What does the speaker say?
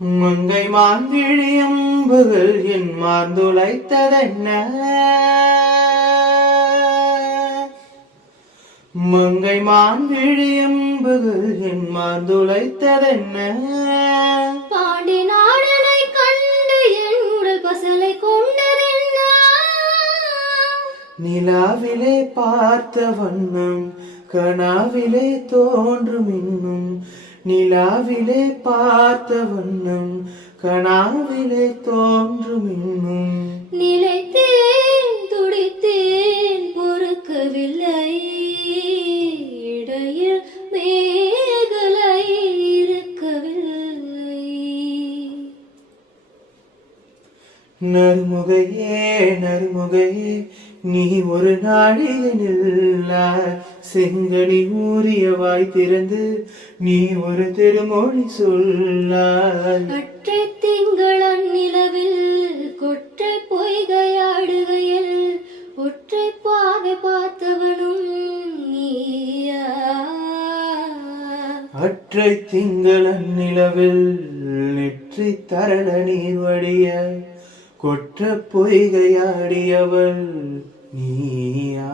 மங்கை மான்விழியம்புகள் என் மார்ந்துளைத்ததென்ன? மங்கை மான்விழியம்புகள் என் மார்ந்துளைத்ததென்ன? பாண்டி நாடனை கண்டு என் உடல் பசலை கொண்டதென்ன? நிலாவிலே பார்த்த வண்ணம் கனாவிலே தோன்றும் இன்னும். நிலாவிலே பார்த்த வண்ணம் கனாவிலே தோன்றும் இன்னும். நிலைத்தேன் துடித்தேன் பொறுக்கவில்லை, இடையில் மேகலை இருக்கவில்லை. நறுமுகையே நறுமுகையே நீ ஒரு நாழிகையில் செங்கனி ஊறிய வாய் திறந்து நீ ஒரு திருமொழி சொல்லாய். அற்றை திங்கள் அந்நிலவில் கொற்றை பொய்கையாடுகையில் ஒற்றை பாவை பார்த்தவனும் நீயா? அற்றை திங்களன் நிலவில் நெற்றி தரள நீர் வடிய கொற்ற பொய்கையாடியவள் நீயா?